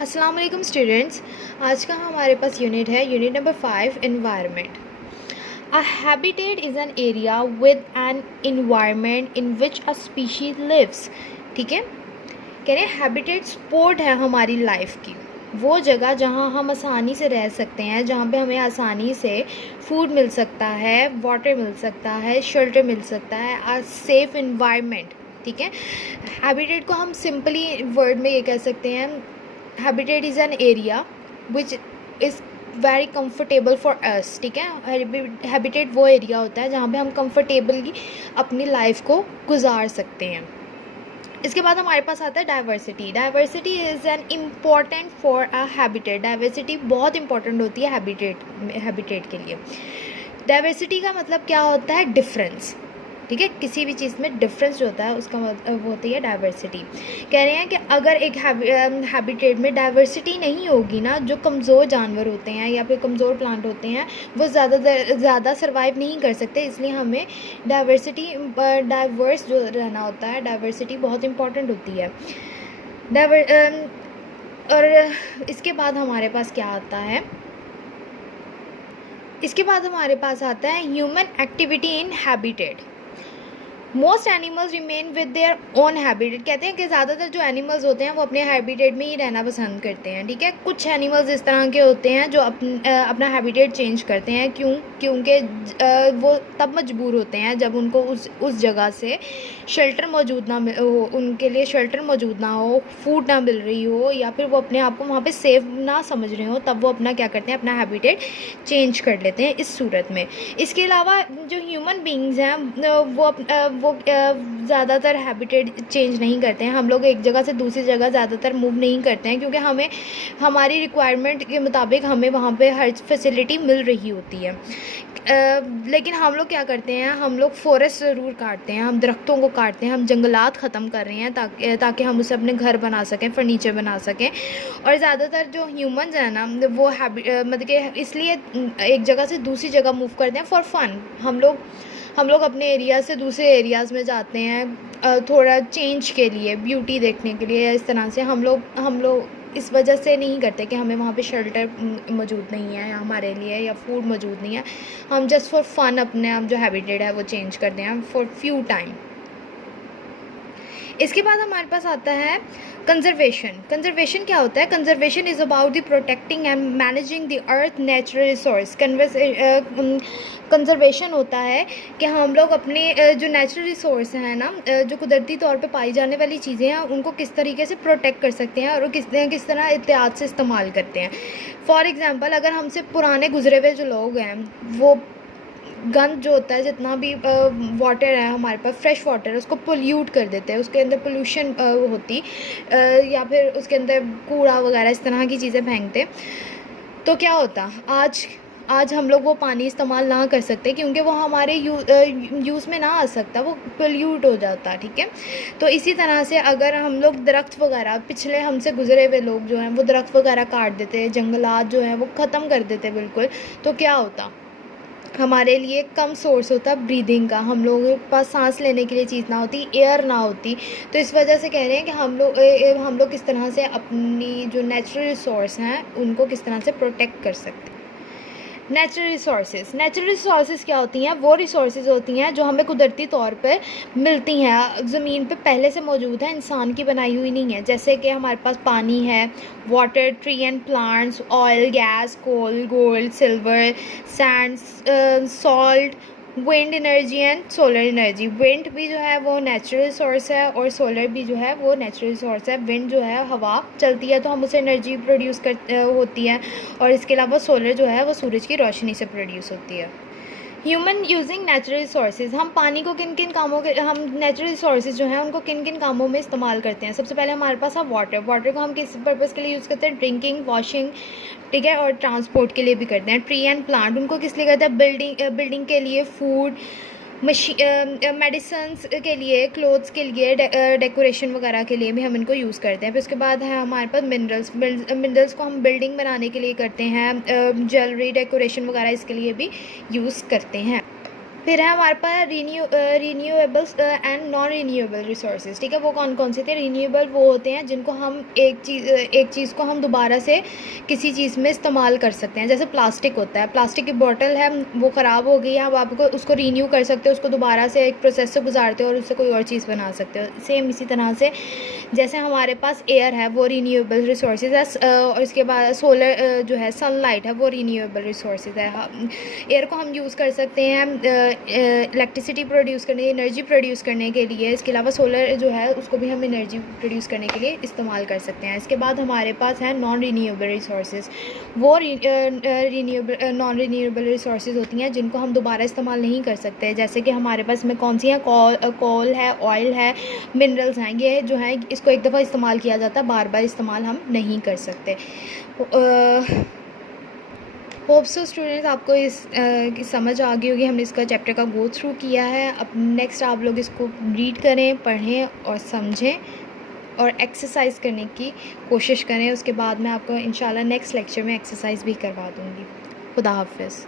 अस्सलाम वालेकुम स्टूडेंट्स। आज का हमारे पास यूनिट है unit number 5 environment. A habitat is an area with an environment in which a species lives. ठीक है, कह रहे हैं हैबिटेट सपोर्ट है हमारी लाइफ की, वो जगह जहाँ हम आसानी से रह सकते हैं, जहाँ पे हमें आसानी से फूड मिल सकता है, वाटर मिल सकता है, शेल्टर मिल सकता है, अ सेफ इन्वायरमेंट। ठीक है, हैबिटेट को हम सिंपली वर्ड में ये कह सकते हैं, habitat is an area which is very comfortable for us. ठीक है, हैबिटेट वो एरिया होता है जहाँ पे हम कंफर्टेबली अपनी लाइफ को गुजार सकते हैं। इसके बाद हमारे पास आता है diversity. Diversity is an important for a habitat. Diversity बहुत इंपॉर्टेंट होती है हैबिटेट के लिए। डाइवर्सिटी का मतलब क्या होता है? डिफरेंस। ठीक है, किसी भी चीज़ में डिफरेंस जो होता है उसका वो होती है डाइवर्सिटी। कह रहे हैं कि अगर एक हैबिटेट में डाइवर्सिटी नहीं होगी ना, जो कमज़ोर जानवर होते हैं या फिर कमज़ोर प्लांट होते हैं वो ज़्यादा सर्वाइव नहीं कर सकते, इसलिए हमें डाइवर्स जो रहना होता है, डाइवर्सिटी बहुत इंपॉर्टेंट होती है। और इसके बाद हमारे पास क्या आता है? इसके बाद हमारे पास आता है human activity in habitat. Most animals remain with their own habitat. कहते हैं कि ज़्यादातर जो एनिमल्स होते हैं वो अपने हैबिटेट में ही रहना पसंद करते हैं। ठीक है, कुछ एनिमल्स इस तरह के होते हैं जो अपना हैबिटेट चेंज करते हैं। क्योंकि वो तब मजबूर होते हैं जब उनको उस जगह से शेल्टर मौजूद ना हो, उनके लिए शेल्टर मौजूद ना हो, फूड ना मिल रही हो, या फिर वो अपने आप को वहाँ पे सेफ ना समझ रहे हो, तब वो अपना क्या करते हैं, अपना हैबिटेट चेंज कर लेते हैं इस सूरत में। इसके अलावा जो ह्यूमन बींग्स हैं वो ज़्यादातर हैबिटेट चेंज नहीं करते हैं। हम लोग एक जगह से दूसरी जगह ज़्यादातर मूव नहीं करते हैं क्योंकि हमें हमारी रिक्वायरमेंट के मुताबिक हमें वहाँ पे हर फैसिलिटी मिल रही होती है। लेकिन हम लोग क्या करते हैं, हम लोग फॉरेस्ट ज़रूर काटते हैं, हम दरख्तों को काटते हैं, हम जंगलात ख़त्म कर रहे हैं ताकि हम उसे अपने घर बना सकें, फर्नीचर बना सकें। और ज़्यादातर जो ह्यूमन्स हैं ना वो मतलब कि इसलिए एक जगह से दूसरी जगह मूव करते हैं फॉर फन। हम लोग अपने एरिया से दूसरे एरियाज़ में जाते हैं थोड़ा चेंज के लिए, ब्यूटी देखने के लिए। इस तरह से हम लोग इस वजह से नहीं करते कि हमें वहाँ पे शेल्टर मौजूद नहीं है या हमारे लिए या फूड मौजूद नहीं है। हम जस्ट फॉर फन अपने आप जो हैबिटेट है वो चेंज करते हैं फॉर फ्यू टाइम। इसके बाद हमारे पास आता है कंजर्वेशन। कंजर्वेशन क्या होता है? Conservation is about the protecting and managing the earth natural resource. Conservation होता है कि हम लोग अपने जो नेचुरल रिसोर्स हैं ना, जो कुदरती तौर पे पाई जाने वाली चीज़ें हैं, उनको किस तरीके से प्रोटेक्ट कर सकते हैं और किस तरह एहतियात से इस्तेमाल करते हैं। फॉर एग्ज़ाम्पल, अगर हमसे पुराने गुजरे हुए जो लोग हैं वो गंद जो होता है, जितना भी वाटर है हमारे पास, फ्रेश वाटर है, उसको पोल्यूट कर देते हैं, उसके अंदर पोल्यूशन होती या फिर उसके अंदर कूड़ा वगैरह इस तरह की चीज़ें फेंकते, तो क्या होता, आज हम लोग वो पानी इस्तेमाल ना कर सकते क्योंकि वो हमारे यूज़ में ना आ सकता, वो पोल्यूट हो जाता। ठीक है, तो इसी तरह से अगर हम लोग दरख्त वगैरह, पिछले हमसे गुजरे हुए लोग जो हैं वो दरख्त वगैरह काट देते, जंगलात जो हैं वो ख़त्म कर देते बिल्कुल, तो क्या होता, हमारे लिए कम सोर्स होता ब्रीदिंग का, हम लोगों के पास सांस लेने के लिए चीज़ ना होती, एयर ना होती। तो इस वजह से कह रहे हैं कि हम लोग किस तरह से अपनी जो नेचुरल रिसोर्स हैं उनको किस तरह से प्रोटेक्ट कर सकते हैं। नेचुरल रिसोर्सेज क्या होती हैं? वो रिसोर्सेज होती हैं जो हमें कुदरती तौर पर मिलती हैं, ज़मीन पे पहले से मौजूद है, इंसान की बनाई हुई नहीं है। जैसे कि हमारे पास पानी है, water, tree and plants, oil, gas, coal, gold, silver, sand, salt, wind energy and solar energy. Wind भी जो है वो नेचुरल रिसोर्स है और सोलर भी जो है वो नेचुरल रिसोर्स है। विंड जो है हवा चलती है तो हम उसे एनर्जी प्रोड्यूस होती है, और इसके अलावा सोलर जो है वो सूरज की रोशनी से प्रोड्यूस होती है। Human using natural resources. हम पानी को किन किन कामों के, हम नेचुरल रिसोर्सेज जो हैं उनको किन किन कामों में इस्तेमाल करते हैं? सबसे पहले हमारे पास है वाटर। वाटर को हम किस पर्पज़ के लिए यूज़ करते हैं? ड्रिंकिंग, वॉशिंग, ठीक है, और ट्रांसपोर्ट के लिए भी करते हैं। ट्री एंड प्लांट, उनको किस लिए करते हैं? बिल्डिंग के लिए, फूड, मेडिसन्स के लिए, क्लोथ्स के लिए, डेकोरेशन वगैरह के लिए भी हम इनको यूज़ करते हैं। फिर उसके बाद है हमारे पास मिनरल्स को हम बिल्डिंग बनाने के लिए करते हैं, ज्वेलरी, डेकोरेशन वगैरह इसके लिए भी यूज़ करते हैं। फिर है हमारे पास renewables and non renewable resources. ठीक है, वो कौन कौन से थे? रीन्यूएबल वो होते हैं जिनको हम एक चीज़ को हम दोबारा से किसी चीज़ में इस्तेमाल कर सकते हैं। जैसे प्लास्टिक होता है, प्लास्टिक की बोतल है, वो ख़राब हो गई है, अब आपको उसको रीन्यू कर सकते हो, उसको दोबारा से एक प्रोसेस से गुजारते हो और उससे कोई और चीज़ बना सकते हो। सेम इसी तरह से जैसे हमारे पास एयर है वो रीन्यूएबल रिसोर्सेज है, और इसके बाद सोलर जो है सनलाइट है वो रीन्यूएबल रिसोर्सेज है। एयर को हम यूज़ कर सकते हैं इलेक्ट्रिसिटी प्रोड्यूस करने, एनर्जी प्रोड्यूस करने के लिए। इसके अलावा सोलर जो है उसको भी हम एनर्जी प्रोड्यूस करने के लिए इस्तेमाल कर सकते हैं। इसके बाद हमारे पास है नॉन रीन्यूएबल रिसोर्सेज। वो नॉन रीन्यूएबल रिसोर्सेज होती हैं जिनको हम दोबारा इस्तेमाल नहीं कर सकते। जैसे कि हमारे पास में कौन सी हैं? कोल है, ऑयल है, मिनरल्स हैं। ये जो हैं इसको एक दफ़ा इस्तेमाल किया जाता है, बार बार इस्तेमाल हम नहीं कर सकते। होप सो स्टूडेंट्स आपको की समझ आ गई होगी। हमने इसका चैप्टर का गो थ्रू किया है। अब नेक्स्ट आप लोग इसको रीड करें, पढ़ें और समझें और एक्सरसाइज करने की कोशिश करें। उसके बाद मैं आपको इंशाल्लाह नेक्स्ट लेक्चर में एक्सरसाइज भी करवा दूँगी। खुदा हाफ़िज़।